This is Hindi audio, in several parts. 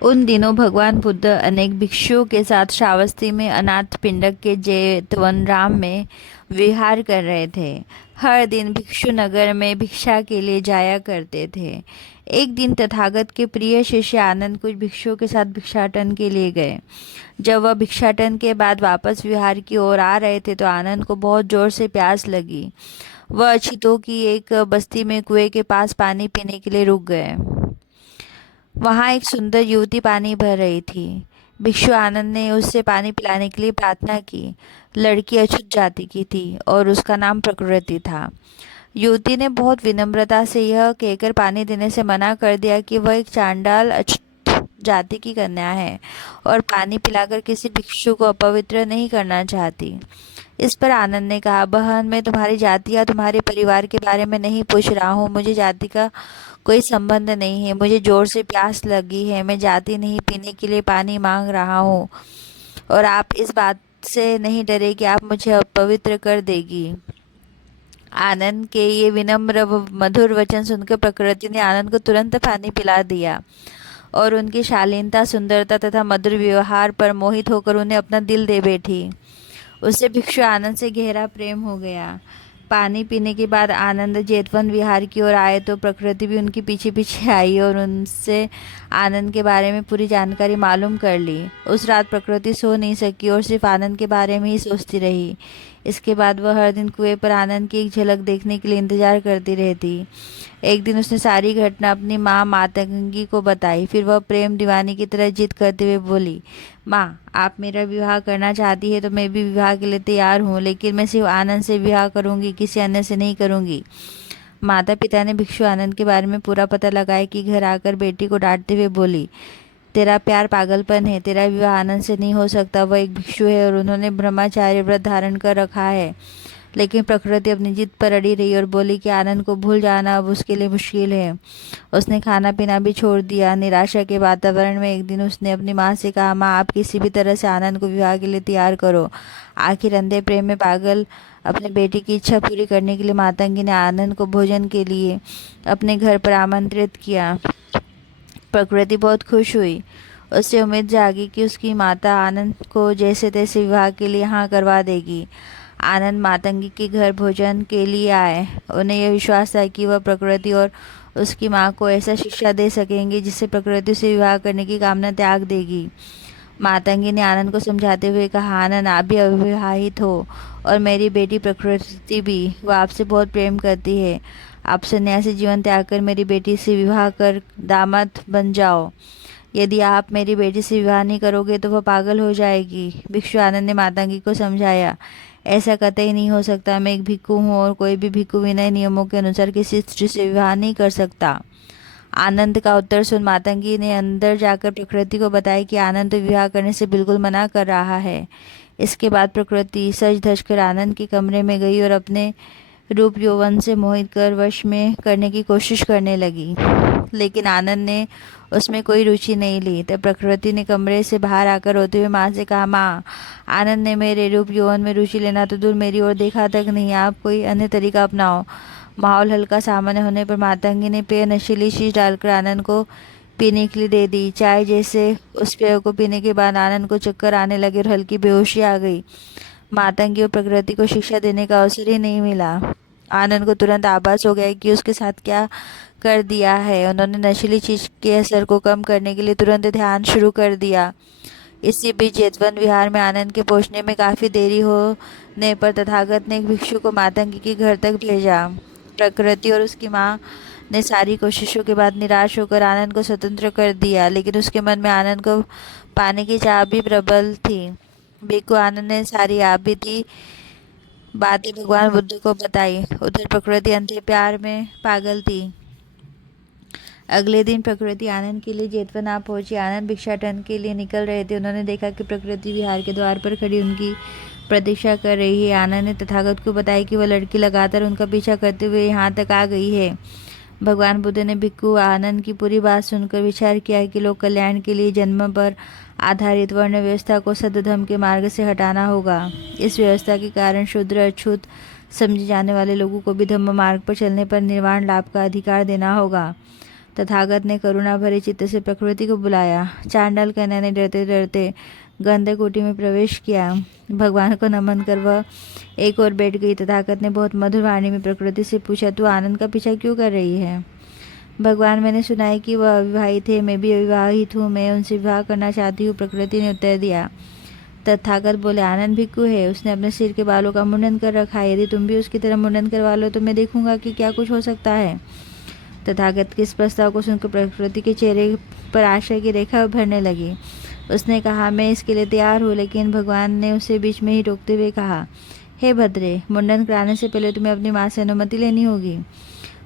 उन दिनों भगवान बुद्ध अनेक भिक्षुओं के साथ श्रावस्ती में अनाथ पिंडक के जेतवनराम में विहार कर रहे थे। हर दिन भिक्षु नगर में भिक्षा के लिए जाया करते थे। एक दिन तथागत के प्रिय शिष्य आनंद कुछ भिक्षुओं के साथ भिक्षाटन के लिए गए। जब वह भिक्षाटन के बाद वापस विहार की ओर आ रहे थे तो आनंद को बहुत जोर से प्यास लगी। वह अछितों की एक बस्ती में कुएं के पास पानी पीने के लिए रुक गए। वहां एक सुंदर युवती पानी भर रही थी। भिक्षु आनंद ने उससे पानी पिलाने के लिए प्रार्थना की। लड़की अछूत जाति की थी और उसका नाम प्रकृति था। युवती ने बहुत विनम्रता से यह कहकर पानी देने से मना कर दिया कि वह एक चांडाल अछूत जाति की कन्या है और पानी पिलाकर किसी भिक्षु को अपवित्र नहीं करना चाहती। इस पर आनंद ने कहा, बहन, मैं तुम्हारी जाति या तुम्हारे परिवार के बारे में नहीं पूछ रहा हूँ। मुझे जाति का कोई संबंध नहीं है। मुझे जोर से प्यास लगी है। मैं जाती नहीं, पीने के लिए पानी मांग रहा हूँ और आप इस बात से नहीं डरे कि आप मुझे अपवित्र कर देगी। आनंद के ये विनम्र व मधुर वचन सुनकर प्रकृति ने आनंद को तुरंत पानी पिला दिया और उनकी शालीनता, सुंदरता तथा मधुर व्यवहार पर मोहित होकर उन्हें अपना दिल दे बैठी। उससे भिक्षु आनंद से गहरा प्रेम हो गया। पानी पीने के बाद आनंद जेतवन विहार की ओर आए तो प्रकृति भी उनके पीछे पीछे आई और उनसे आनंद के बारे में पूरी जानकारी मालूम कर ली। उस रात प्रकृति सो नहीं सकी और सिर्फ आनंद के बारे में ही सोचती रही। इसके बाद वह हर दिन कुएं पर आनंद की एक झलक देखने के लिए इंतजार करती रहती। एक दिन उसने सारी घटना अपनी माँ मातंगी को बताई। फिर वह प्रेम दीवानी की तरह जिद करते हुए बोली, माँ, आप मेरा विवाह करना चाहती है तो मैं भी विवाह के लिए तैयार हूँ, लेकिन मैं सिर्फ आनंद से विवाह करूँगी, किसी अन्य से नहीं करूँगी। माता पिता ने भिक्षु आनंद के बारे में पूरा पता लगाया कि घर आकर बेटी को डांटते हुए बोली, तेरा प्यार पागलपन है। तेरा विवाह आनंद से नहीं हो सकता। वह एक भिक्षु है और उन्होंने ब्रह्मचार्य व्रत धारण कर रखा है। लेकिन प्रकृति अपनी जिद पर अड़ी रही और बोली कि आनंद को भूल जाना अब उसके लिए मुश्किल है। उसने खाना पीना भी छोड़ दिया। निराशा के वातावरण में एक दिन उसने अपनी माँ से कहा, माँ, आप किसी भी तरह से आनंद को विवाह के लिए तैयार करो। आखिर अंधे प्रेम में पागल अपने बेटे की इच्छा पूरी करने के लिए मातंगी ने आनंद को भोजन के लिए अपने घर पर आमंत्रित किया। प्रकृति बहुत खुश हुई। उससे उम्मीद जागी कि उसकी माता आनंद को जैसे तैसे विवाह के लिए हाँ करवा देगी। आनंद मातंगी के घर भोजन के लिए आए। उन्हें यह विश्वास था कि वह प्रकृति और उसकी माँ को ऐसा शिक्षा दे सकेंगे जिससे प्रकृति से विवाह करने की कामना त्याग देगी। मातंगी ने आनंद को समझाते हुए कहा, आनंद, आप भी अविवाहित हो और मेरी बेटी प्रकृति भी। वह आपसे बहुत प्रेम करती है। आप सन्यासी जीवन त्याग कर मेरी बेटी से विवाह कर दामाद बन जाओ। यदि आप मेरी बेटी से विवाह नहीं करोगे तो वह पागल हो जाएगी। भिक्षु आनंद ने मातंगी को समझाया, ऐसा कतई नहीं हो सकता। मैं एक भिक्षु हूँ और कोई भी भिक्षु विनय नियमों के अनुसार किसी स्त्री से विवाह नहीं कर सकता। आनंद का उत्तर सुन मातंगी ने अंदर जाकर प्रकृति को बताया कि आनंद तो विवाह करने से बिल्कुल मना कर रहा है। इसके बाद प्रकृति सज धज कर आनंद के कमरे में गई और अपने रूप यौवन से मोहित कर वश में करने की कोशिश करने लगी, लेकिन आनंद ने उसमें कोई रुचि नहीं ली। तब प्रकृति ने कमरे से बाहर आकर रोते हुए माँ से कहा, माँ, आनंद ने मेरे रूप यौवन में रुचि लेना तो दूर मेरी ओर देखा तक नहीं। आप कोई अन्य तरीका अपनाओ। माहौल हल्का सामान्य होने पर मातंगी ने पेय नशीली चीज डालकर आनंद को पीने के लिए दे दी। चाय जैसे उस पेय को पीने के बाद आनंद को चक्कर आने लगे और हल्की बेहोशी आ गई। मातंगी और प्रकृति को शिक्षा देने का अवसर ही नहीं मिला। आनंद को तुरंत आभास हो गया कि उसके साथ क्या कर दिया है। उन्होंने नशीली चीज के असर को कम करने के लिए तुरंत ध्यान शुरू कर दिया। इसी बीच जेतवन विहार में आनंद के पहुंचने में काफी देरी होने पर तथागत ने एक भिक्षु को मातंगी के घर तक भेजा। प्रकृति और उसकी माँ ने सारी कोशिशों के बाद निराश होकर आनंद को स्वतंत्र कर दिया, लेकिन उसके मन में आनंद को पाने की चाह भी प्रबल थी। भिक्षु आनंद ने सारी आप बीती बातें भगवान बुद्ध को बताई। उधर प्रकृति अंधे प्यार में पागल थी। अगले दिन प्रकृति आनंद के लिए जेतवन आ पहुंची। आनंद भिक्षाटन के लिए निकल रहे थे। उन्होंने देखा कि प्रकृति विहार के द्वार पर खड़ी उनकी प्रतीक्षा कर रही है। आनंद ने तथागत को बताया कि वह लड़की लगातार उनका पीछा करते हुए यहाँ तक आ गई है। भगवान बुद्ध ने भिक्षु आनंद की पूरी बात सुनकर विचार किया कि लोक कल्याण के लिए जन्म पर आधारित वर्ण व्यवस्था को सद्धर्म के मार्ग से हटाना होगा। इस व्यवस्था के कारण शूद्र अछूत समझे जाने वाले लोगों को भी धम्म मार्ग पर चलने पर निर्वाण लाभ का अधिकार देना होगा तथागत ने करुणा भरे चित्त से प्रकृति को बुलाया। चांडाल कन्या ने डरते डरते गंधक कुटी में प्रवेश किया। भगवान को नमन कर वह एक ओर बैठ गई। तथागत ने बहुत मधुर वाणी में प्रकृति से पूछा, तू आनंद का पीछा क्यों कर रही है? भगवान, मैंने सुना है कि वह अविवाहित है, मैं भी अविवाहित हूँ, मैं उनसे विवाह करना चाहती हूँ, प्रकृति ने उत्तर दिया। तथागत बोले, आनंद भिक्षु है, उसने अपने सिर के बालों का मुंडन कर रखा है, यदि तुम भी उसकी तरह मुंडन करवा लो तो मैं देखूंगा कि क्या कुछ हो सकता है। तथागत के इस प्रस्ताव को सुनकर प्रकृति के चेहरे पर आशा की रेखा उभरने लगी। उसने कहा, मैं इसके लिए तैयार हूँ, लेकिन भगवान ने उसे बीच में ही रोकते हुए कहा, हे भद्रे, मुंडन कराने से पहले तुम्हें अपनी माँ से अनुमति लेनी होगी।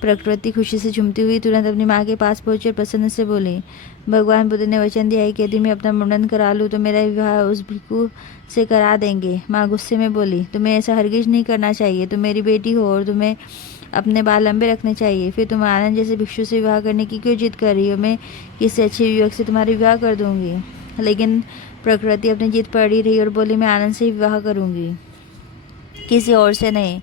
प्रकृति खुशी से झूमती हुई तुरंत अपनी माँ के पास पहुंची और प्रसन्न से बोली, भगवान बुद्ध ने वचन दिया है कि यदि मैं अपना मुंडन करा लूँ तो मेरा विवाह उस भिक्षु से करा देंगे। माँ गुस्से में बोली, तुम्हें ऐसा हरगिज नहीं करना चाहिए, तुम मेरी बेटी हो और तुम्हें अपने बाल लंबे रखने चाहिए। फिर तुम आनंद जैसे भिक्षु से विवाह करने की क्यों जिद कर रही हो? मैं किसी अच्छे युवक से तुम्हारी विवाह कर दूंगी। लेकिन प्रकृति अपनी जिद पर अड़ी रही और बोली, मैं आनंद से ही विवाह करूंगी, किसी और से नहीं।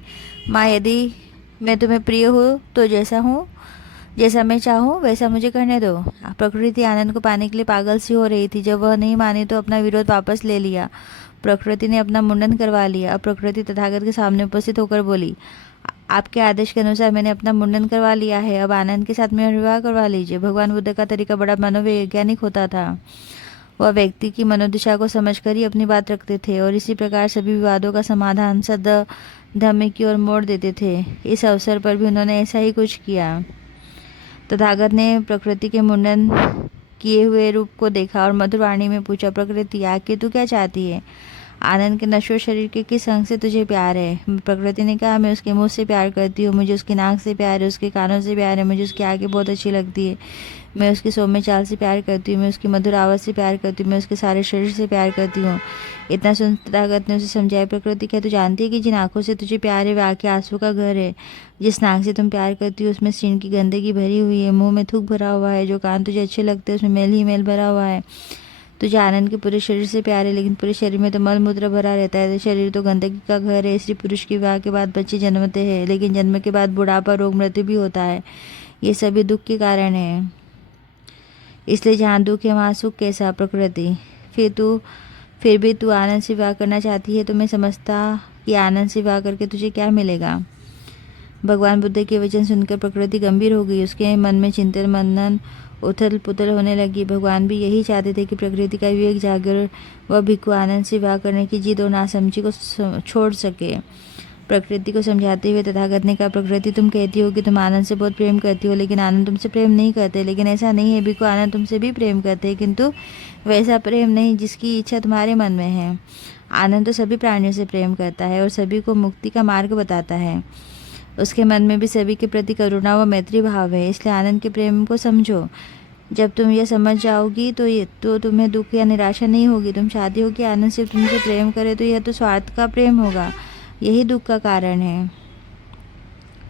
माँ, यदि मैं तुम्हें प्रिय हूँ तो जैसा मैं चाहूँ वैसा मुझे करने दो। प्रकृति आनंद को पाने के लिए पागल सी हो रही थी। जब वह नहीं मानी तो अपना विरोध वापस ले लिया। प्रकृति ने अपना मुंडन करवा लिया। अब प्रकृति तथागत के सामने उपस्थित होकर बोली, आपके आदेश के अनुसार मैंने अपना मुंडन करवा लिया है, अब आनंद के साथ मेरा विवाह करवा लीजिए। भगवान बुद्ध का तरीका बड़ा मनोवैज्ञानिक होता था। वह व्यक्ति की मनोदशा को समझकर ही अपनी बात रखते थे और इसी प्रकार सभी विवादों का समाधान धम्म की ओर मोड़ देते थे। इस अवसर पर भी उन्होंने ऐसा ही कुछ किया। तथागत ने प्रकृति के मुंडन किए हुए रूप को देखा और मधुर वाणी में पूछा, प्रकृति, आखिर तू क्या चाहती है? आनंद के नश्वर शरीर के किस अंग से तुझे प्यार है? प्रकृति ने कहा, मैं उसके मुंह से प्यार करती हूँ, मुझे उसकी नाक से प्यार है, उसके कानों से प्यार है, मुझे उसकी आंखें बहुत अच्छी लगती है, मैं उसकी सौम्य चाल से प्यार करती हूँ, मैं उसकी मधुर आवाज़ से प्यार करती हूँ, मैं उसके सारे शरीर से प्यार करती हूँ। इतना सुन तथागत ने उसे समझाया, प्रकृति, क्या तू जानती है कि जिन आंखों से तुझे प्यार है वे आंखें आंसू का घर है? जिस नाक से तुम प्यार करती हो उसमें सीन की गंदगी भरी हुई है, मुंह में थूक भरा हुआ है, जो कान तुझे अच्छे लगते हैं उसमें मैल ही मैल भरा हुआ है। तुझे आनंद के पूरे शरीर से प्यार है, लेकिन पूरे शरीर में तो मल मूत्र भरा रहता है। शरीर तो गंदगी का घर है। स्त्री पुरुष के विवाह के बाद बच्चे जन्मते हैं, लेकिन जन्म के बाद बुढ़ापा, रोग, मृत्यु भी होता है। ये सभी दुख के कारण है। इसलिए जहाँ दुख है वहाँ सुख कैसा? प्रकृति, फिर भी तू आनंद से विवाह करना चाहती है तो मैं समझता कि आनंद से विवाह करके तुझे क्या मिलेगा। भगवान बुद्ध के वचन सुनकर प्रकृति गंभीर हो गई। उसके मन में चिंतन मनन उथल पुथल होने लगी। भगवान भी यही चाहते थे कि प्रकृति का विवेक जागर वह भिक्षु आनंद से विवाह करने की जिद और नासमझी को छोड़ सके। प्रकृति को समझाते हुए तथागत ने कहा, प्रकृति, तुम कहती हो कि तुम आनंद से बहुत प्रेम करती हो, लेकिन आनंद तुमसे प्रेम नहीं करते। लेकिन ऐसा नहीं है, भिक्षु आनंद तुमसे भी प्रेम करते हैं, किंतु वैसा प्रेम नहीं जिसकी इच्छा तुम्हारे मन में है। आनंद तो सभी प्राणियों से प्रेम करता है और सभी को मुक्ति का मार्ग बताता है। उसके मन में भी सभी के प्रति करुणा व मैत्री भाव है। इसलिए आनंद के प्रेम को समझो। जब तुम यह समझ जाओगी तो तुम्हें दुख या निराशा नहीं होगी। तुम चाहती हो कि आनंद सिर्फ तुमसे प्रेम करे तो यह तो स्वार्थ का प्रेम होगा, यही दुख का कारण है।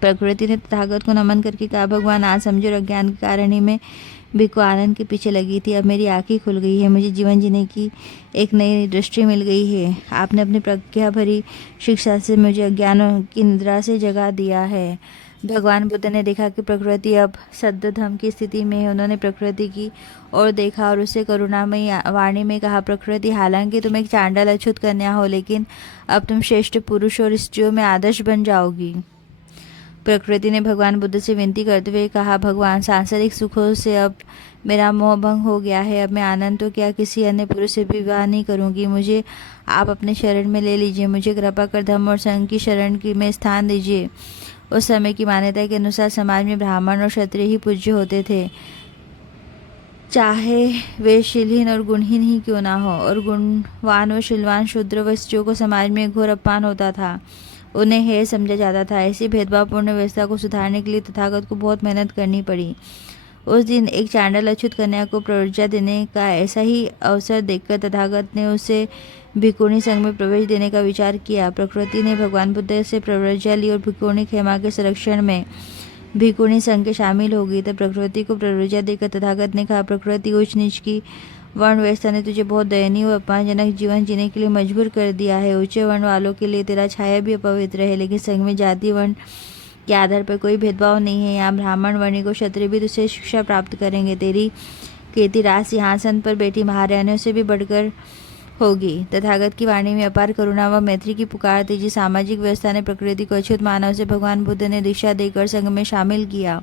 प्रकृति ने तथागत को नमन करके कहा, भगवान, आज समझो अज्ञान के कारण ही मैं भिक्षु आनंद के पीछे लगी थी। अब मेरी आंखें खुल गई है, मुझे जीवन जीने की एक नई दृष्टि मिल गई है। आपने अपनी प्रज्ञा भरी शिक्षा से मुझे अज्ञान की निद्रा से जगा दिया है। भगवान बुद्ध ने देखा कि प्रकृति अब सद्धम्म की स्थिति में है। उन्होंने प्रकृति की ओर देखा और उससे करुणामयी वाणी में कहा, प्रकृति, हालांकि तुम एक चांडाल अछूत कन्या हो, लेकिन अब तुम श्रेष्ठ पुरुष और स्त्रियों में आदर्श बन जाओगी। प्रकृति ने भगवान बुद्ध से विनती करते हुए कहा, भगवान, सांसारिक सुखों से अब मेरा मोह भंग हो गया है। अब मैं आनंद तो क्या किसी अन्य पुरुष से विवाह नहीं करूंगी। मुझे आप अपने शरण में ले लीजिए। मुझे कृपा कर धम्म और संघ की शरण की में स्थान दीजिए। उस समय की मान्यता के अनुसार समाज में ब्राह्मण और क्षत्रिय ही पूज्य होते थे, चाहे वे शीलहीन और गुणहीन ही क्यों ना हो। और गुणवान व शीलवान शूद्र व स्त्रियों को समाज में घोर अपमान होता था, उन्हें हेय समझा जाता था। ऐसी भेदभावपूर्ण व्यवस्था को सुधारने के लिए तथागत को बहुत मेहनत करनी पड़ी। उस दिन एक चांडाल अछूत कन्या को प्रव्रजा देने का ऐसा ही अवसर देखकर तथागत ने उसे भिक्षुणी संघ में प्रवेश देने का विचार किया। प्रकृति ने भगवान बुद्ध से प्रव्रजा ली और भिक्षुणी खेमा के संरक्षण में भिक्षुणी संघ के शामिल हो गई। तब प्रकृति को प्रव्रजा देकर तथागत ने कहा, प्रकृति, उच्च नीच की वर्ण व्यवस्था ने तुझे बहुत दयनीय और अपमानजनक जीवन जीने के लिए मजबूर कर दिया है। ऊंचे वर्ण वालों के लिए तेरा छाया भी अपवित्र है, लेकिन संघ में जाति वर्ण के आधार पर कोई भेदभाव नहीं है। यहाँ ब्राह्मण, वणिक और क्षत्रिय भी तुझसे शिक्षा प्राप्त करेंगे। तेरी कीर्ति राज सिंहासन पर बैठी महारानियों से भी बढ़कर होगी। तथागत की वाणी में अपार करुणा व मैत्री की पुकार थी। जिस सामाजिक व्यवस्था ने प्रकृति को अछूत मानव से भगवान बुद्ध ने दिशा देकर संघ में शामिल किया।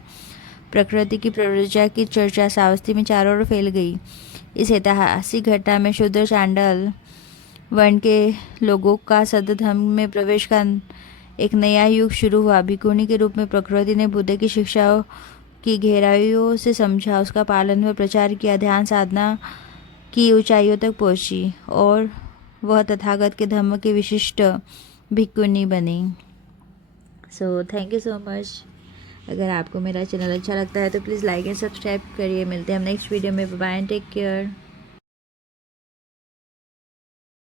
प्रकृति की प्रवृत्ति की चर्चा श्रावस्ती में चारों ओर फैल गई। इस ऐतिहासिक घटना में शूद्र चांडाल वर्ण के लोगों का सद्ध धर्म में प्रवेश का एक नया युग शुरू हुआ। भिक्षुणी के रूप में प्रकृति ने बुद्ध की शिक्षाओं की गहराइयों से समझा, उसका पालन व प्रचार किया, ध्यान साधना की ऊंचाइयों तक पहुंची और वह तथागत के धर्म की विशिष्ट भिक्षुणी बनी। So thank you so much. अगर आपको मेरा चैनल अच्छा लगता है तो प्लीज़ लाइक एंड सब्सक्राइब करिए। मिलते हैं हम नेक्स्ट वीडियो में। Bye bye, take care.